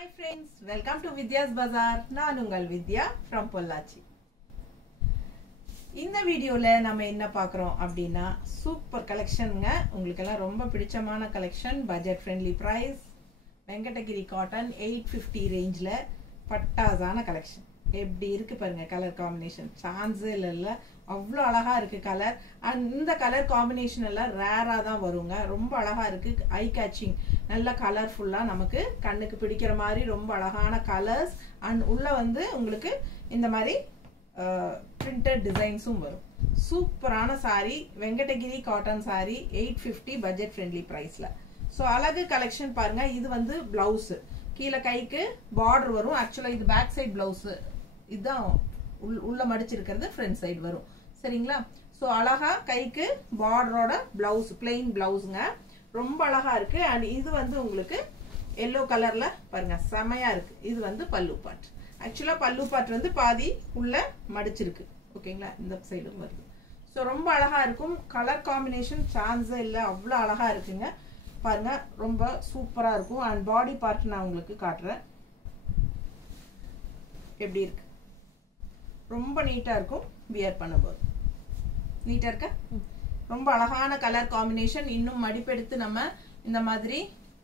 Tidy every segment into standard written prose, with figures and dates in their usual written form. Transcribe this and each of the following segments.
Hi friends, welcome to Vidya's Bazaar. நான் உங்கள் வித்யா from Pollachi. இந்த வீடியோல நம்ம என்ன பார்க்கறோம் அப்படினா சூப்பர் கலெக்ஷன்ங்க. உங்களுக்கு எல்லாம் ரொம்ப பிடிச்சமான collection, budget friendly price, Venkatagiri cotton 850 ரேஞ்ச்ல பட்டாசான கலெக்ஷன். எப்படி இருக்கு பாருங்க கலர் காம்பினேஷன், சான்ஸே இல்ல, அவ்வளோ அழகா இருக்கு கலர். அண்ட் இந்த கலர் காம்பினேஷன் எல்லாம் ரேரா தான் வருங்க, ரொம்ப அழகா இருக்கு, ஐ கேச்சிங், நல்ல கலர்ஃபுல்லா நமக்கு கண்ணுக்கு பிடிக்கிற மாதிரி ரொம்ப அழகான கலர்ஸ். அண்ட் உள்ள வந்து உங்களுக்கு இந்த மாதிரி பிரிண்டட் டிசைன்ஸும் வரும். சூப்பரான sorry, Venkatagiri cotton sorry 850 budget friendly பிரைஸ்ல. ஸோ அழகு கலெக்ஷன் பாருங்க. இது வந்து பிளவுஸ், கீழே கைக்கு பார்டர் வரும். ஆக்சுவலா இது பேக் சைட் பிளவுஸ், இதுதான் உள்ள மடிச்சிருக்கிறது ஃப்ரண்ட் சைடு வரும். சரிங்களா? ஸோ அழகா கைக்கு பார்டரோட பிளவுஸ், பிளெயின் பிளவுஸுங்க, ரொம்ப அழகா இருக்கு. அண்ட் இது வந்து உங்களுக்கு எல்லோ கலர்ல பாருங்க, செமையா இருக்கு. இது வந்து பல்லு பாட். ஆக்சுவலா பல்லு பாட் வந்து பாதி உள்ள மடிச்சிருக்கு. ஓகேங்களா? இந்த சைடும் வருது. ஸோ ரொம்ப அழகா இருக்கும். கலர் காம்பினேஷன் சான்ஸே இல்லை, அவ்வளோ அழகா இருக்குங்க. பாருங்க, ரொம்ப சூப்பரா இருக்கும். அண்ட் பாடி பார்ட் நான் உங்களுக்கு காட்டுறேன் எப்படி இருக்கு. ரொம்ப நீட்டா இருக்கும் வியர் பண்ணும்போது. நீட்டா இருக்க, ரொம்ப அழகான கலர் காம்பினேஷன். இன்னும் மடிப்பெடுத்து நம்ம இந்த மாதிரி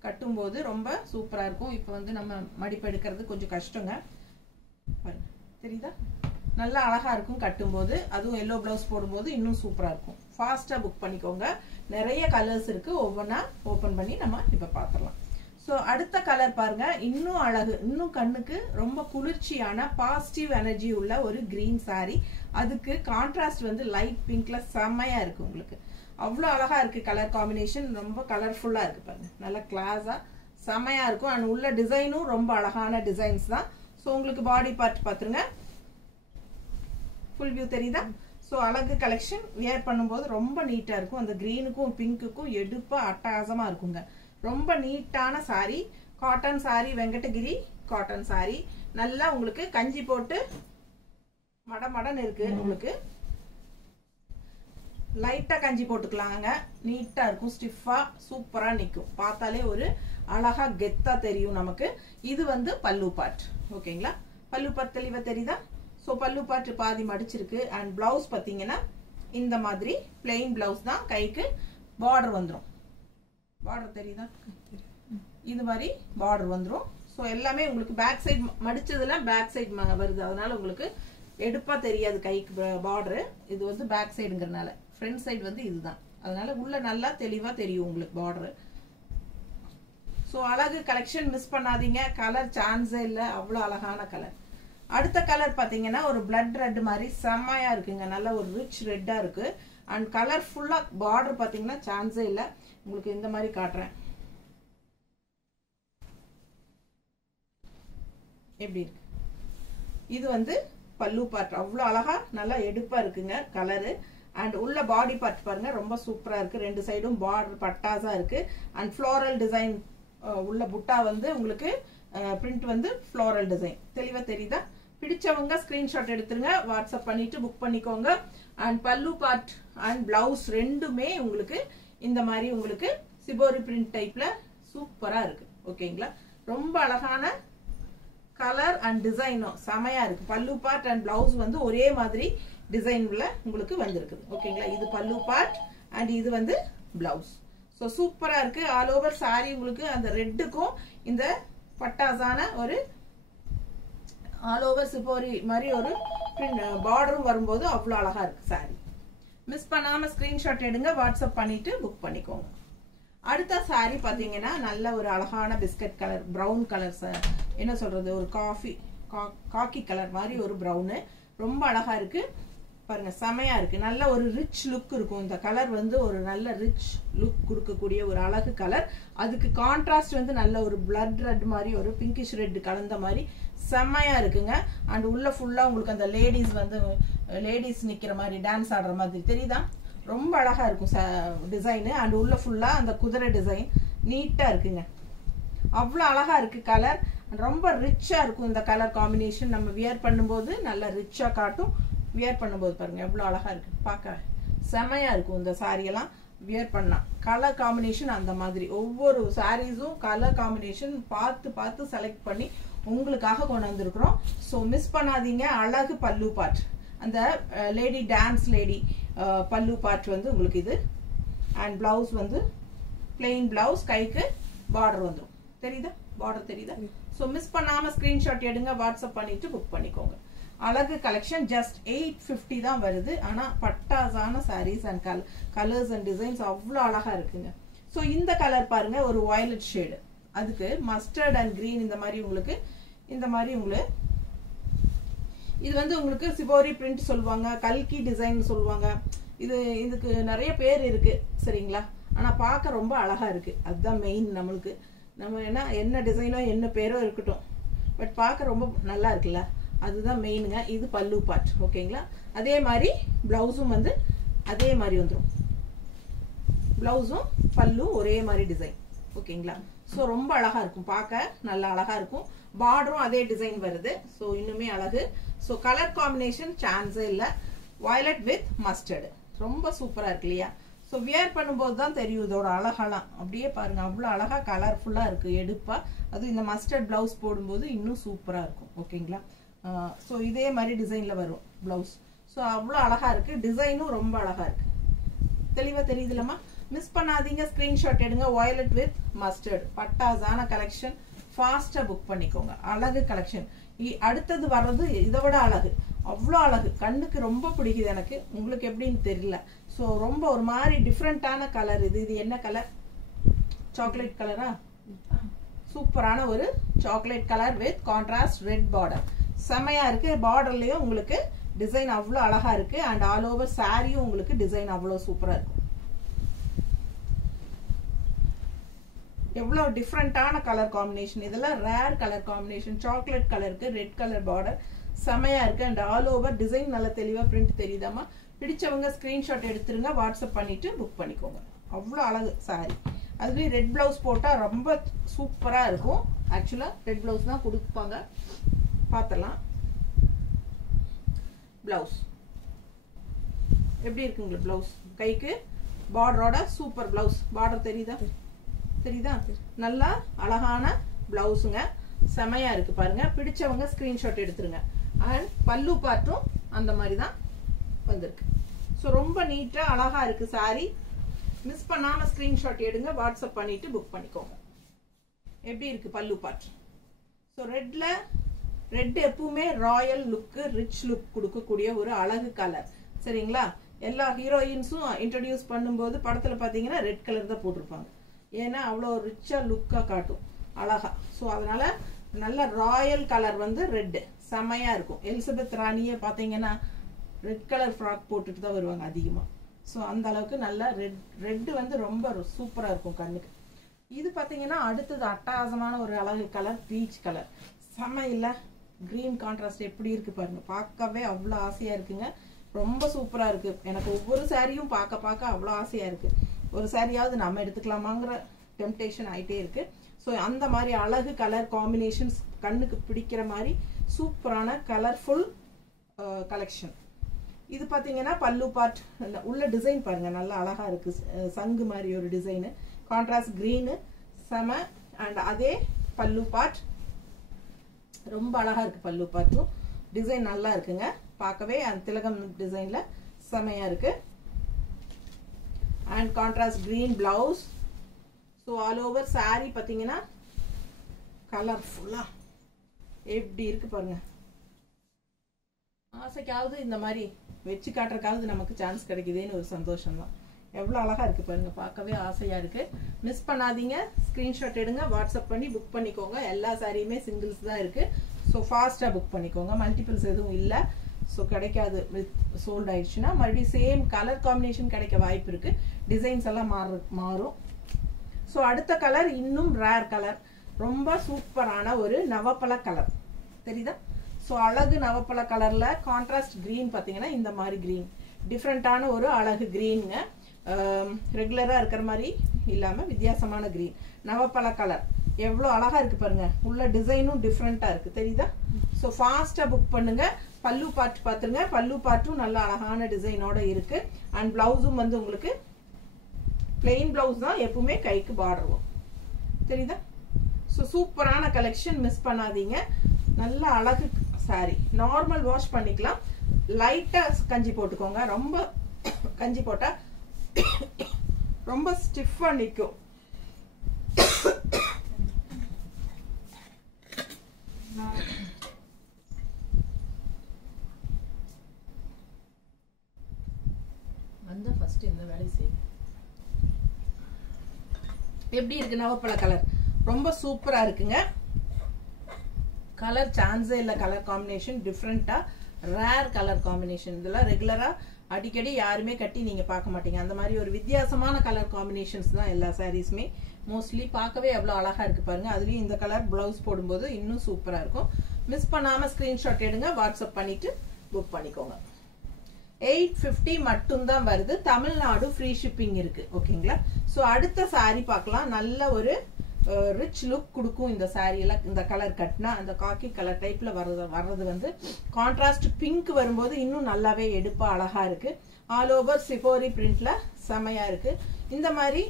கட்டும்போது ரொம்ப சூப்பரா இருக்கும். இப்போ வந்து நம்ம மடிப்பெடுக்கிறது கொஞ்சம் கஷ்டங்க. பாருங்க, தெரியுதா? நல்லா அழகா இருக்கும் கட்டும்போது. அதுவும் எல்லோ பிளவுஸ் போடும்போது இன்னும் சூப்பரா இருக்கும். ஃபாஸ்டா புக் பண்ணிக்கோங்க. நிறைய கலர்ஸ் இருக்கு, ஒவ்வொன்றா ஓபன் பண்ணி நம்ம இப்ப பாத்திரலாம். ஸோ அடுத்த கலர் பாருங்க, இன்னும் அழகு, இன்னும் கண்ணுக்கு ரொம்ப குளிர்ச்சியான பாசிட்டிவ் எனர்ஜி உள்ள ஒரு கிரீன் சாரி. அதுக்கு கான்ட்ராஸ்ட் வந்து லைட் பிங்க்ல செம்மையா இருக்கு. உங்களுக்கு அவ்வளோ அழகா இருக்கு கலர் காம்பினேஷன், ரொம்ப கலர்ஃபுல்லா இருக்கு பாருங்க, நல்ல கிளாஸா செம்மையா இருக்கும். அண்ட் உள்ள டிசைனும் ரொம்ப அழகான டிசைன்ஸ் தான். ஸோ உங்களுக்கு பாடி பார்ட் பாத்துருங்க, ஃபுல் வியூ தெரியுதா? ஸோ அழகு கலெக்ஷன், வியர் பண்ணும்போது ரொம்ப நீட்டா இருக்கும். அந்த கிரீனுக்கும் பிங்க்குக்கும் எடுப்பா அட்டகாசமா இருக்குங்க. ரொம்ப நீட்டான sorry, cotton sorry, Venkatagiri cotton sorry. நல்லா உங்களுக்கு கஞ்சி போட்டு மடமடன் இருக்கு. உங்களுக்கு லைட்டா கஞ்சி போட்டுக்கலாங்க, நீட்டா இருக்கும், ஸ்டிஃபா சூப்பரா நிக்கும். பார்த்தாலே ஒரு அழகா கெத்தா தெரியும் நமக்கு. இது வந்து பல்லு பார்ட். ஓகேங்களா? பல்லு பார்ட் தெளிவா தெரியுதா? ஸோ பல்லு பார்ட் பாதி மடிச்சிருக்கு. அண்ட் பிளவுஸ் பார்த்தீங்கன்னா இந்த மாதிரி பிளெயின் பிளவுஸ் தான், கைக்கு பார்டர் வந்துடும். பார்டர் தெரியுதா? இது மாதிரி பார்டர் வந்துடும். ஸோ எல்லாமே உங்களுக்கு பேக் சைட் மடிச்சதுல பேக் சைட் வருது, அதனால உங்களுக்கு எடுப்பா தெரியாது கைக்கு பார்டரு. இது வந்து பேக் சைடுங்கிறதுனால, ஃப்ரண்ட் சைடு வந்து இதுதான், அதனால உள்ள நல்லா தெளிவா தெரியும் உங்களுக்கு பார்டரு. ஸோ அழகு கலெக்ஷன் மிஸ் பண்ணாதீங்க. கலர் சான்ஸே இல்லை, அவ்வளோ அழகான கலர். அடுத்த கலர் பாத்தீங்கன்னா ஒரு பிளட் ரெட் மாதிரி செம்மையா இருக்குங்க, நல்ல ஒரு ரிச் ரெட்டா இருக்கு. அண்ட் கலர் ஃபுல்லா பார்டர் பாத்தீங்கன்னா சான்ஸே இல்ல. உங்களுக்கு இந்த மாதிரி காட்டுறேன் எப்படி இருக்கு. இது வந்து பல்லு பார்ட், அவ்வளோ அழகா நல்லா எடுப்பா இருக்குங்க கலரு. அண்ட் உள்ள பாடி பார்ட் பாருங்க, ரொம்ப சூப்பரா இருக்கு. ரெண்டு சைடும் பார்டர் பட்டாசா இருக்கு. அண்ட் ஃப்ளோரல் டிசைன் உள்ள புட்டா வந்து உங்களுக்கு பிரிண்ட் வந்து ஃப்ளோரல் டிசைன் தெளிவா தெரியுதா? பிடிச்சவங்க ஸ்கிரீன்ஷாட் எடுத்துருங்க, வாட்ஸ்அப் பண்ணிட்டு புக் பண்ணிக்கோங்க. அண்ட் பல்லு பார்ட் அண்ட் பிளவுஸ் ரெண்டுமே உங்களுக்கு இந்த மாதிரி உங்களுக்கு சிபோரி பிரிண்ட் டைப்ல சூப்பரா இருக்கு. ஓகேங்களா? ரொம்ப அழகான கலர் அண்ட் டிசைனும் செமையா இருக்கு. பல்லு பார்ட் அண்ட் பிளவுஸ் வந்து ஒரே மாதிரி டிசைன்ல உங்களுக்கு வந்திருக்குது. ஓகேங்களா? இது பல்லு பார்ட் அண்ட் இது வந்து பிளவுஸ். ஸோ சூப்பரா இருக்கு. ஆல் ஓவர் சாரி உங்களுக்கு அந்த ரெட்டுக்கும் இந்த பட்டாசான ஒரு ஆல் ஓவர் சிபோரி மாதிரி ஒரு பார்டரும் வரும்போது அவ்வளோ அழகா இருக்கு சாரி. மிஸ் பண்ணாம ஸ்கிரீன்ஷாட் எடுங்க, வாட்ஸ்அப் பண்ணிட்டு புக் பண்ணிக்கோங்க. அடுத்த சாரி பாத்தீங்கன்னா நல்ல ஒரு அழகான பிஸ்கட் கலர், பிரவுன் கலர், என்ன சொல்றது, ஒரு காக்கி கலர் மாதிரி ஒரு பிரவுனு, ரொம்ப அழகா இருக்கு பாருங்க, செமையா இருக்கு. நல்ல ஒரு ரிச் லுக் இருக்கும். இந்த கலர் வந்து ஒரு நல்ல ரிச் லுக் கொடுக்கக்கூடிய ஒரு அழகு கலர். அதுக்கு கான்ட்ராஸ்ட் வந்து நல்ல ஒரு பிளட் ரெட் மாதிரி, ஒரு பிங்கிஷ் ரெட் கலந்த மாதிரி செம்மையா இருக்குங்க. அண்ட் உள்ள ஃபுல்லா உங்களுக்கு அந்த லேடிஸ் நிக்கிற மாதிரி, டான்ஸ் ஆடுற மாதிரி தெரியுதா? ரொம்ப அழகா இருக்கும் டிசைனு. அண்ட் உள்ள ஃபுல்லா அந்த குதிரை டிசைன் நீட்டா இருக்குங்க, அவ்வளோ அழகா இருக்கு கலர். ரொம்ப ரிச்சா இருக்கும் இந்த கலர் காம்பினேஷன். நம்ம வியர் பண்ணும்போது நல்லா ரிச்சா காட்டும். வியர் பண்ணும்போது பாருங்க எவ்வளோ அழகா இருக்கு, பார்க்க செமையா இருக்கும். இந்த சாரியெல்லாம் வியர் பண்ணலாம். கலர் காம்பினேஷன் அந்த மாதிரி ஒவ்வொரு சாரீஸும் கலர் காம்பினேஷன் பார்த்து பார்த்து செலக்ட் பண்ணி உங்களுக்காக கொண்டு வந்திருக்கிறோம். ஸோ மிஸ் பண்ணாதீங்க. அழகு பல்லு பார்ட், அந்த லேடி டான்ஸ் லேடி பல்லு பார்ட் வந்து உங்களுக்கு இது. அண்ட் பிளவுஸ் வந்து பிளெயின் பிளவுஸ், கைக்கு பார்டர் வந்துடும். தெரியுதா? பார்டர் தெரியுதா? ஸோ மிஸ் பண்ணாம ஸ்கிரீன்ஷாட் எடுங்க, வாட்ஸ்அப் பண்ணிட்டு புக் பண்ணிக்கோங்க. அழகு கலெக்ஷன் ஜஸ்ட் 850 தான் வருது. ஆனா பட்டாசான sarees and colours and designs அவ்வளோ அழகா இருக்குங்க. ஸோ இந்த கலர் பாருங்க, ஒரு வயலட் ஷேடு, அதுக்கு மஸ்டர்ட் அண்ட் கிரீன் இந்த மாதிரி உங்களுக்கு இது வந்து உங்களுக்கு சிபோரி பிரிண்ட் சொல்லுவாங்க, கல்கி டிசைன் சொல்லுவாங்க. இதுக்கு நிறைய பேர் இருக்கு சரிங்களா. ஆனா பார்க்க ரொம்ப அழகா இருக்கு. அதுதான் மெயின். நம்மளுக்கு நம்ம என்ன டிசைனோ என்ன பேரோ இருக்கட்டும், பட் பார்க்க ரொம்ப நல்லா இருக்குல்ல, அதுதான் மெயினுங்க. இது பல்லு பார்ட். ஓகேங்களா. அதே மாதிரி பிளவுஸும் வந்து அதே மாதிரி வந்துடும். பிளவுஸும் பல்லு ஒரே மாதிரி டிசைன். ஓகேங்களா. ஸோ ரொம்ப அழகா இருக்கும், பார்க்க நல்லா அழகா இருக்கும். பார்டரும் அதே டிசைன் வருது. ஸோ இன்னுமே அழகு. ஸோ கலர் காம்பினேஷன் சான்ஸே இல்லை. வயலட் வித் மஸ்டர்டு ரொம்ப சூப்பரா இருக்கு இல்லையா. ஸோ வியர் பண்ணும்போது தான் தெரியும் இதோட அழகெல்லாம். அப்படியே பாருங்க, அவ்வளோ அழகா கலர்ஃபுல்லா இருக்கு எடுப்பா. அது இந்த மஸ்டர்ட் பிளவுஸ் போடும்போது இன்னும் சூப்பரா இருக்கும். ஓகேங்களா. ஸோ இதே மாதிரி டிசைன்ல வரும் பிளவுஸ். ஸோ அவ்வளோ அழகா இருக்கு, டிசைனும் ரொம்ப அழகா இருக்கு. தெளிவா தெரியுதுலமா. மிஸ் பண்ணாதீங்க, ஸ்கிரீன்ஷாட் எடுங்க. வயலட் வித் மஸ்டர்ட் பட்டாசான கலெக்ஷன், ஃபாஸ்டா புக் பண்ணிக்கோங்க. அழகு கலெக்ஷன். அடுத்தது வர்றது இதை விட அழகு, அவ்வளோ அழகு, கண்ணுக்கு ரொம்ப பிடிக்குது எனக்கு. உங்களுக்கு எப்படின்னு தெரியல. ஸோ ரொம்ப ஒரு மாதிரி டிஃப்ரெண்டான கலர் இது. இது என்ன கலர்? சாக்லேட் கலரா? சூப்பரான ஒரு chocolate colour with contrast red border. செமையா இருக்கு. பார்டர்லயும் உங்களுக்கு டிசைன் அவ்வளோ அழகா இருக்கு. அண்ட் ஆல் ஓவர் சாரியும் உங்களுக்கு டிசைன் அவ்வளோ சூப்பரா இருக்கும். எவ்வளோ டிஃப்ரெண்டான கலர் காம்பினேஷன். இதெல்லாம் ரேர் கலர் காம்பினேஷன். சாக்லேட் கலருக்கு ரெட் கலர் பார்டர் செமையா இருக்கு. அண்ட் ஆல் ஓவர் டிசைன் நல்ல தெளிவா பிரிண்ட் தெரியுதாமா. பிடிச்சவங்க ஸ்கிரீன்ஷாட் எடுத்துருங்க, வாட்ஸ்அப் பண்ணிட்டு புக் பண்ணிக்கோங்க. அவ்வளோ அழகு சாரி. அதுலேயும் ரெட் பிளவுஸ் போட்டா ரொம்ப சூப்பரா இருக்கும். ஆக்சுவலா ரெட் பிளவுஸ் தான் கொடுப்பாங்க. பார்த்தலாம் பிளவுஸ் எப்படி இருக்குங்க. பிளவுஸ் கைக்கு பார்டரோட சூப்பர் பிளவுஸ். பார்டர் தெரியுதா? நல்லா அழகான பிளவுஸுங்க, செமையா இருக்கு பாருங்க. பிடிச்சவங்க ஸ்கிரீன்ஷாட் எடுத்துருங்க. அண்ட் பல்லு பார்ட்டும் அந்த மாதிரி தான் வந்திருக்கு. ஸோ ரொம்ப நீட்டா அழகா இருக்கு சாரி. மிஸ் பண்ணாம ஸ்கிரீன்ஷாட் எடுங்க, வாட்ஸ்அப் பண்ணிட்டு புக் பண்ணிக்கோங்க. எப்படி இருக்கு பல்லு பார்ட்? ஸோ ரெட் எப்பவுமே ராயல் லுக்கு, ரிச் லுக் கொடுக்கக்கூடிய ஒரு அழகு கலர் சரிங்களா. எல்லா ஹீரோயின்ஸும் இன்ட்ரடியூஸ் பண்ணும்போது படத்துல பாத்தீங்கன்னா ரெட் கலர் தான் போட்டிருப்பாங்க. ஏன்னா அவ்வளோ ரிச்சா லுக்கா காட்டும் அழகா. ஸோ அதனால நல்ல ராயல் கலர் வந்து ரெட் செமையா இருக்கும். எலிசபெத் ராணியை பாத்தீங்கன்னா ரெட் கலர் ஃப்ராக் போட்டுட்டு தான் வருவாங்க அதிகமா. ஸோ அந்த அளவுக்கு நல்ல ரெட் வந்து ரொம்ப சூப்பரா இருக்கும் கண்ணுக்கு. இது பாத்தீங்கன்னா அடுத்தது அட்டகாசமான ஒரு அழகு கலர், பீச் கலர். செம இல்ல, கிரீன் கான்ட்ராஸ்ட் எப்படி இருக்கு பாருங்க. பார்க்கவே அவ்வளோ ஆசையா இருக்குங்க. ரொம்ப சூப்பரா இருக்கு. எனக்கு ஒவ்வொரு சாரியும் பார்க்க அவ்வளோ ஆசையா இருக்கு. ஒரு சாரியாவது நம்ம எடுத்துக்கலாமாங்கிற டெம்டேஷன் ஆயிட்டே இருக்கு. ஸோ அந்த மாதிரி அழகு கலர் காம்பினேஷன்ஸ், கண்ணுக்கு பிடிக்கிற மாதிரி சூப்பரான கலர்ஃபுல் கலெக்ஷன். இது பாத்தீங்கன்னா பல்லு பார்ட். உள்ள டிசைன் பாருங்க, நல்லா அழகா இருக்கு. சங்கு மாதிரி ஒரு டிசைனு, கான்ட்ராஸ்ட் கிரீனு செம. அண்ட் அதே பல்லு பார்ட் ரொம்ப அழகா இருக்கு. பல்லு பார்ட்டும் டிசைன் நல்லா இருக்குங்க. பார்க்கவே அந்த திலகம் டிசைன்ல செமையா இருக்கு. And contrast green blouse. So all over sorry பாத்தீங்கன்னா கலர்ஃபுல்லா எப்படி இருக்கு பாருங்க. ஆசைக்காவது இந்த மாதிரி வச்சு காட்டுறதுக்காவது நமக்கு சான்ஸ் கிடைக்குதுன்னு ஒரு சந்தோஷம் தான். எவ்வளோ அழகா இருக்கு பாருங்க, பார்க்கவே ஆசையா இருக்கு. மிஸ் பண்ணாதீங்க, ஸ்கிரீன்ஷாட் எடுங்க, வாட்ஸ்அப் பண்ணி புக் பண்ணிக்கோங்க. எல்லா சாரியுமே சிங்கிள்ஸ் தான் இருக்கு. ஸோ ஃபாஸ்டா புக் பண்ணிக்கோங்க. மல்டிபிள்ஸ் எதுவும் இல்லை. ஸோ கிடைக்காது. சோல்ட் ஆயிடுச்சுன்னா மறுபடியும் சேம் கலர் காம்பினேஷன் கிடைக்க வாய்ப்பு இருக்கு. டிசைன்ஸ் எல்லாம் மாறும். ஸோ அடுத்த கலர் இன்னும் ரேர் கலர், ரொம்ப சூப்பரான ஒரு நவப்பழ கலர் தெரியுதா. ஸோ அழகு நவப்பழ கலர்ல கான்ட்ராஸ்ட் கிரீன் பாத்தீங்கன்னா இந்த மாதிரி கிரீன், டிஃப்ரெண்டான ஒரு அழகு கிரீனுங்க. ரெகுலரா இருக்கிற மாதிரி இல்லாம வித்தியாசமான கிரீன் நவப்பழ கலர். எவ்வளோ அழகா இருக்கு பாருங்க. உள்ள டிசைனும் டிஃப்ரெண்டா இருக்கு தெரியுதா. ஸோ ஃபாஸ்டா புக் பண்ணுங்க. பல்லு பார்ட் பாத்துருங்க. பல்லு பார்ட்டும் நல்ல அழகான டிசைனோட இருக்கு. அண்ட் பிளவுஸும் வந்து உங்களுக்கு பிளெயின் பிளவுஸ் தான் எப்பவுமே கைக்கு பார்டர் வரும். தெரியுதா? ஸோ சூப்பரான கலெக்ஷன், மிஸ் பண்ணாதீங்க. நல்ல அழகு சாரி. நார்மல் வாஷ் பண்ணிக்கலாம். லைட்டா கஞ்சி போட்டுக்கோங்க. ரொம்ப கஞ்சி போட்டா ரொம்ப ஸ்டிஃபா நிற்கும். வந்து ஃபர்ஸ்ட் இந்த வேலையை செய்யுங்க. எப்படி இருக்கு நவப்பழ கலர்? ரொம்ப சூப்பரா இருக்குங்க. கலர் சான்ஸே இல்லை. கலர் காம்பினேஷன் டிஃப்ரெண்டா ரேர் கலர் காம்பினேஷன். இதெல்லாம் ரெகுலரா அடிக்கடி யாருமே கட்டி நீங்க பார்க்க மாட்டீங்க. அந்த மாதிரி ஒரு வித்தியாசமான கலர் காம்பினேஷன்ஸ் தான் எல்லா சாரீஸுமே. மோஸ்ட்லி பார்க்கவே எவ்வளவு அழகா இருக்கு பாருங்க. அதுலயும் இந்த கலர் பிளவுஸ் போடும்போது இன்னும் சூப்பரா இருக்கும். மிஸ் பண்ணாம ஸ்கிரீன்ஷாட் எடுங்க, வாட்ஸ்அப் பண்ணிட்டு புக் பண்ணிக்கோங்க. 850 மட்டும் தான் வருது. தமிழ்நாடு ஃப்ரீ ஷிப்பிங் இருக்கு. ஓகேங்களா? ஸோ அடுத்த சாரி பார்க்கலாம். நல்ல ஒரு ரிச் லுக் கொடுக்கும் இந்த சாரி எல்லாம். இந்த கலர் கட்டினா அந்த காக்கி கலர் டைப்ல வர்றது வந்து கான்ட்ராஸ்ட் பிங்க் வரும்போது இன்னும் நல்லாவே எடுப்பா அழகா இருக்கு. ஆல் ஓவர் சிபோரி பிரிண்ட்ல செமையா இருக்கு. இந்த மாதிரி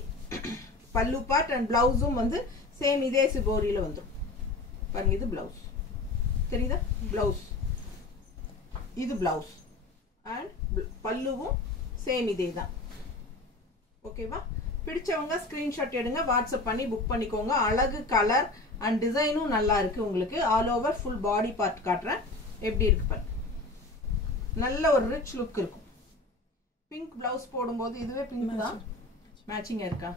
பல்லு பார்ட் அண்ட் பிளவுஸும் வந்து சேம் இதே சிபோரியில வந்துடும் பாருங்க. இது பிளவுஸ் தெரியுதா? பிளவுஸ் இது பிளவுஸ் அண்ட் பல்லுவும் சேம் இதே தான். ஓகேவா? பிடிச்சவங்க ஸ்கிரீன்ஷாட் எடுங்க, வாட்ஸ்அப் பண்ணி புக் பண்ணிக்கோங்க. அழகு கலர் அண்ட் டிசைனும் நல்லா இருக்கு உங்களுக்கு. All over full body part காட்டுறேன் எப்படி இருக்கு பாருங்க. நல்ல ஒரு ரிச் லுக் இருக்கும். பிங்க் பிளவுஸ் போடும்போது இதுவே பிங்க் தான் மேட்சிங்கா இருக்கா?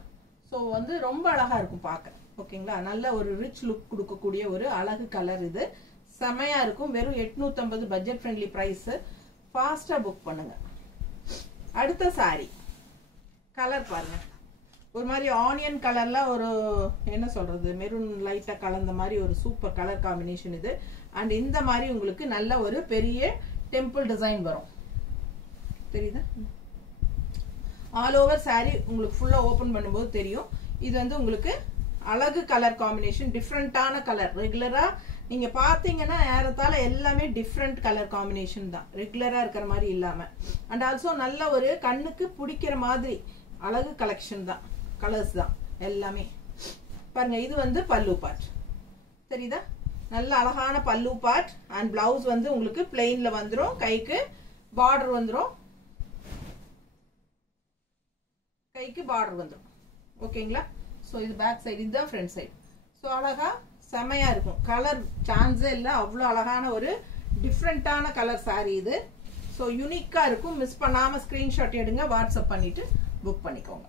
ஸோ வந்து ரொம்ப அழகா இருக்கும் பார்க்க. ஓகேங்களா? நல்ல ஒரு ரிச் லுக் கொடுக்கக்கூடிய ஒரு அழகு கலர். இது செமையா இருக்கும். வெறும் 850 பட்ஜெட் ஃப்ரெண்ட்லி பிரைஸ். ஃபாஸ்டா புக் பண்ணுங்க. அடுத்த சாரி கலர் பாருங்க. ஒரு மாதிரி ஆனியன் கலர்ல ஒரு என்ன சொல்றது, மெரூன் லைட்டா கலந்த மாதிரி ஒரு சூப்பர் கலர் காம்பினேஷன் இது. அண்ட் இந்த மாதிரி உங்களுக்கு நல்ல ஒரு பெரிய டெம்பிள் டிசைன் வரும். தெரியுதா? ஆல் ஓவர் சாரி உங்களுக்கு ஃபுல்லா ஓபன் பண்ணும்போது தெரியும். இது வந்து உங்களுக்கு அழகு கலர் காம்பினேஷன், டிஃப்ரெண்டான கலர். ரெகுலரா நீங்க பாத்தீங்கன்னா ஏறத்தாழ எல்லாமே டிஃப்ரெண்ட் கலர் காம்பினேஷன் தான், ரெகுலரா இருக்கிற மாதிரி இல்லாம. அண்ட் ஆல்சோ நல்ல ஒரு கண்ணுக்கு பிடிக்கிற மாதிரி அழகு கலெக்ஷன் தான், கலர்ஸ் தான் எல்லாமே. பாருங்க இது வந்து பல்லு பார்ட். தெரியுதா? நல்ல அழகான பல்லு பார்ட் அண்ட் பிளவுஸ் வந்து உங்களுக்கு பிளெயின்ல வந்துரும். கைக்கு பார்டர் வந்துரும். கைக்கு பார்டர் வந்துரும். ஓகேங்களா? ஸோ இது பேக் சைடு, இதுதான் ஃப்ரண்ட் சைடு. ஸோ அழகா செமையா இருக்கும். கலர் சான்ஸே இல்லை. அவ்வளோ அழகான ஒரு டிஃப்ரெண்டான கலர் சாரி இது. ஸோ யூனிக்கா இருக்கும். மிஸ் பண்ணாம ஸ்கிரீன்ஷாட் எடுங்க, வாட்ஸ்அப் பண்ணிட்டு புக் பண்ணிக்கோங்க.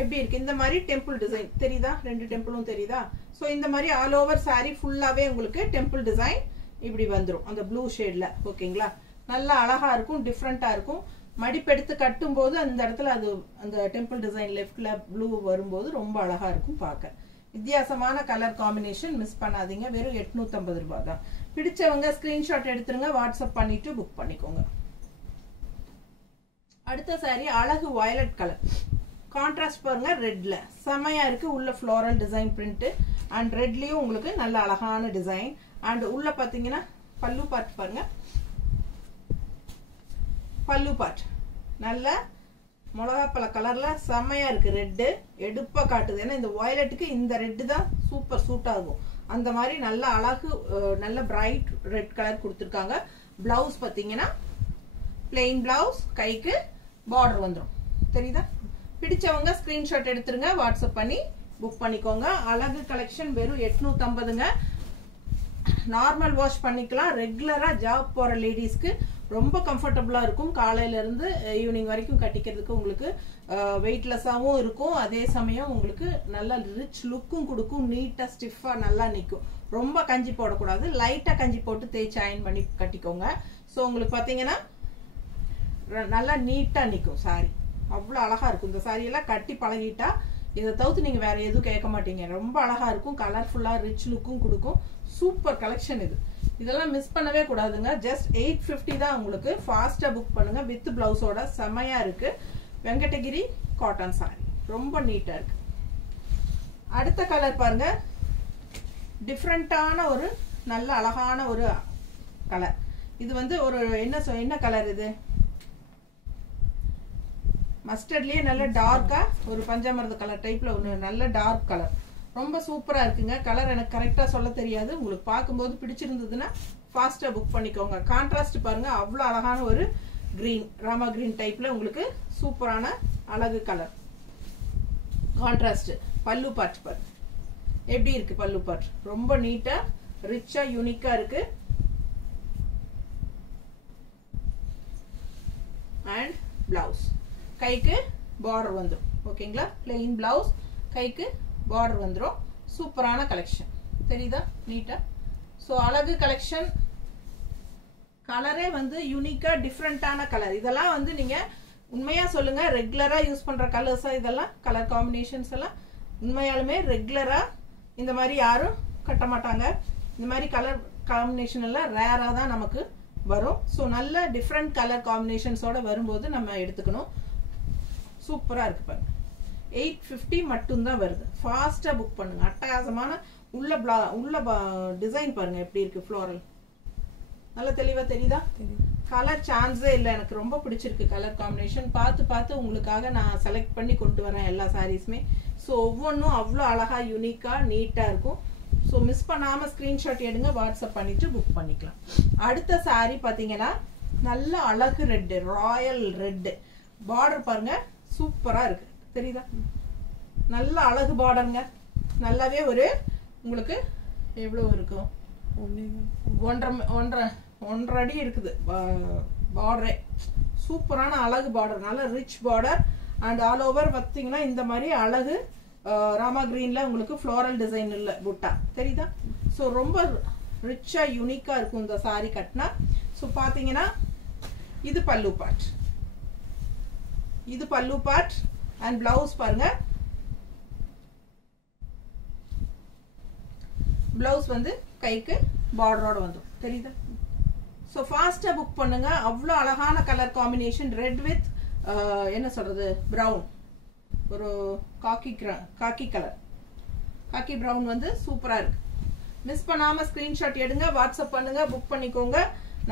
எப்படி இருக்கு? இந்த மாதிரி டெம்பிள் டிசைன் தெரியுதா? ரெண்டு டெம்பிளும் தெரியுதா? ஸோ இந்த மாதிரி ஆல் ஓவர் சாரி ஃபுல்லாவே உங்களுக்கு டெம்பிள் டிசைன் இப்படி வந்துடும் அந்த ப்ளூ ஷேட்ல. ஓகேங்களா? நல்லா அழகா இருக்கும், டிஃப்ரெண்டா இருக்கும். மடிப்பெடுத்து கட்டும் போது அந்த இடத்துல அது அந்த டெம்பிள் டிசைன் லெஃப்ட்ல ப்ளூ வரும்போது ரொம்ப அழகா இருக்கும் பார்க்க. வித்தியாசமான கலர் காம்பினேஷன், மிஸ் பண்ணாதீங்க. வெறும் 850 ரூபாய் தான். பிடிச்சவங்க ஸ்கிரீன்ஷாட் எடுத்துருங்க, வாட்ஸ்அப் பண்ணிட்டு புக் பண்ணிக்கோங்க. அடுத்த சாரி அழகு வயலட் கலர். கான்ட்ராஸ்ட் பாருங்க, ரெட்ல செமையா இருக்கு. உள்ள ஃப்ளோரல் டிசைன் பிரிண்ட் அண்ட் ரெட்லயும் உங்களுக்கு நல்ல அழகான டிசைன். அண்ட் உள்ள பாத்தீங்கன்னா பல்லு பார்ட் பாருங்க. பல்லு பார்ட் நல்ல மிளகாப்பழ கலர்ல செமையா இருக்கு. ரெட்டு எடுப்பா காட்டுது. ஏன்னா இந்த வயலட்டுக்கு இந்த ரெட்டு தான் சூப்பர் சூட் ஆகும். அந்த மாதிரி நல்ல அழகு, நல்ல பிரைட் ரெட் கலர் கொடுத்துருக்காங்க. பிளவுஸ் பாத்தீங்கன்னா பிளெயின் பிளவுஸ், கைக்கு பார்டர் வந்துடும். தெரியுதா? பிடிச்சவங்க ஸ்கிரீன்ஷாட் எடுத்துருங்க, வாட்ஸ்அப் பண்ணி புக் பண்ணிக்கோங்க. அழகு கலெக்ஷன் வெறும் 850ங்க. நார்மல் வாஷ் பண்ணிக்கலாம். ரெகுலரா ஜாப் போற லேடிஸ்க்கு ரொம்ப கம்ஃபர்டபுளா இருக்கும். காலையில இருந்து ஈவினிங் வரைக்கும் கட்டிக்கிறதுக்கு உங்களுக்கு வெயிட்லெஸ்ஸாவும் இருக்கும். அதே சமயம் உங்களுக்கு நல்ல ரிச் லுக்கும் கொடுக்கும். நீட்டா ஸ்டிஃபா நல்லா நிற்கும். ரொம்ப கஞ்சி போடக்கூடாது. லைட்டா கஞ்சி போட்டு தேய்ச்சி அயன் பண்ணி கட்டிக்கோங்க. ஸோ உங்களுக்கு பாத்தீங்கன்னா நல்லா நீட்டா நிற்கும் சாரி. அவ்வளோ அழகா இருக்கும். இந்த சாரி எல்லாம் கட்டி பழகிட்டா இதை தவிர்த்து நீங்க வேற எதுவும் கேட்க மாட்டீங்க. ரொம்ப அழகா இருக்கும். கலர்ஃபுல்லா ரிச் லுக்கும் கொடுக்கும். சூப்பர் கலெக்ஷன் இது. இதெல்லாம் மிஸ் பண்ணவே கூடாதுங்க. ஜஸ்ட் 850 தான் உங்களுக்கு. ஃபாஸ்டா புக் பண்ணுங்க. வித் பிளவுஸோட செமையா இருக்கு. வெங்கடகிரி காட்டன் சாரி ரொம்ப நீட்டா இருக்கு. அடுத்த கலர் பாருங்க. டிஃப்ரெண்டான ஒரு நல்ல அழகான ஒரு கலர். இது வந்து ஒரு என்ன கலர் இது? மஸ்டர்ட்லயே நல்ல டார்க்கா ஒரு பஞ்சாமிர்த கலர் டைப்ல ஒரு நல்ல டார்க் கலர், ரொம்ப சூப்பரா இருக்குங்க. கலர் எனக்கு கரெக்டா சொல்ல தெரியாது, உங்களுக்கு பார்க்கும்போது பிடிச்சிருந்ததுன்னா ஃபாஸ்டா புக் பண்ணிக்கோங்க. கான்ட்ராஸ்ட் பாருங்க, அவ்வளோ அழகான ஒரு கிரீன், ராமா கிரீன் டைப்ல உங்களுக்கு சூப்பரான அழகு கலர் கான்ட்ராஸ்ட். பல்லு பார்ட் பாருங்க எப்படி இருக்கு, பல்லு பார்ட் ரொம்ப நீட்டா ரிச்சா யூனிக்கா இருக்கு. அண்ட் பிளவுஸ் கைக்கு பார்டர் வந்துடும். ஓகேங்களா, பிளெயின் பிளவுஸ் கைக்கு பார்டர் வந்துடும். சூப்பரான கலெக்ஷன் தெரியுதா நீட்டா. ஸோ அழகு கலெக்ஷன், கலரே வந்து யூனிக்கா டிஃப்ரெண்டான கலர். இதெல்லாம் வந்து நீங்க உண்மையா சொல்லுங்க, ரெகுலரா யூஸ் பண்ற கலர்ஸா இதெல்லாம், கலர் காம்பினேஷன்ஸ் எல்லாம் உண்மையாலுமே ரெகுலரா இந்த மாதிரி யாரும் கட்ட மாட்டாங்க. இந்த மாதிரி கலர் காம்பினேஷன் எல்லாம் ரேரா தான் நமக்கு வரும். ஸோ நல்ல டிஃப்ரெண்ட் கலர் காம்பினேஷன்ஸோட வரும்போது நம்ம எடுத்துக்கணும். சூப்பரா இருக்கு பாருங்க. 850 மட்டும்தான் வருது. ஃபாஸ்டா புக் பண்ணுங்க. அட்டகாசமான உள்ள டிசைன் பாருங்க எப்படி இருக்கு, ஃப்ளோரல் நல்ல தெளிவா தெரியுதா. கலர் சான்ஸே இல்லை, எனக்கு ரொம்ப பிடிச்சிருக்கு கலர் காம்பினேஷன். பார்த்து உங்களுக்காக நான் செலக்ட் பண்ணி கொண்டு வரேன் எல்லா சாரீஸுமே. ஸோ ஒவ்வொன்றும் அவ்வளோ அழகா யூனிக்கா நீட்டா இருக்கும். ஸோ மிஸ் பண்ணாம ஸ்கிரீன்ஷாட் எடுங்க, வாட்ஸ்அப் பண்ணிட்டு புக் பண்ணிக்கலாம். அடுத்த சாரீ பாத்தீங்கன்னா நல்ல அழகு ரெட்டு, ராயல் ரெட்டு பார்டர் பாருங்க, சூப்பரா இருக்கு தெரியுதா. நல்ல அழகு பார்டருங்க. நல்லாவே ஒரு உங்களுக்கு எவ்வளவு இருக்கும், 1.5 அடி இருக்குது பார்டரே. சூப்பரான அழகு பார்டர், நல்ல rich border. And all over பார்த்தீங்கன்னா இந்த மாதிரி அழகு ராமா கிரீன்ல உங்களுக்கு ஃப்ளோரல் டிசைன் இல்ல புட்டா தெரியுதா. ஸோ ரொம்ப ரிச்சா யூனிக்கா இருக்கும் இந்த சாரி கட்டினா. ஸோ பாத்தீங்கன்னா இது பல்லு பார்ட், இது பல்லு பார்ட். அண்ட் பிளவுஸ் பாருங்க, பிளவுஸ் வந்து கைக்கு பார்டரோட வந்துடும் தெரியுதா. ஸோ ஃபாஸ்டா புக் பண்ணுங்க. அவ்வளோ அழகான கலர் காம்பினேஷன், ரெட் வித் என்ன சொல்றது பிரவுன், ஒரு காக்கி கலர், காக்கி பிரவுன் வந்து சூப்பரா இருக்கு. மிஸ் பண்ணாம ஸ்கிரீன்ஷாட் எடுங்க, வாட்ஸ்அப் பண்ணுங்க, புக் பண்ணிக்கோங்க.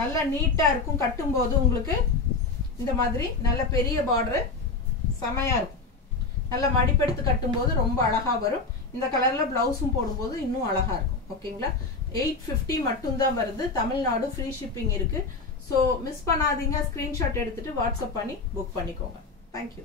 நல்லா நீட்டா இருக்கும். கட்டும் போது உங்களுக்கு இந்த மாதிரி நல்ல பெரிய பார்டர் செமையா இருக்கும். நல்லா மடிப்பெடுத்து கட்டும் போது ரொம்ப அழகா வரும். இந்த கலர்ல பிளவுஸும் போடும்போது இன்னும் அழகா இருக்கும். ஓகேங்களா, 850 மட்டும்தான் வருது. தமிழ்நாடு ஃப்ரீ ஷிப்பிங் இருக்கு. ஸோ மிஸ் பண்ணாதீங்க, ஸ்கிரீன்ஷாட் எடுத்துட்டு வாட்ஸ்அப் பண்ணி புக் பண்ணிக்கோங்க. தேங்க்யூ.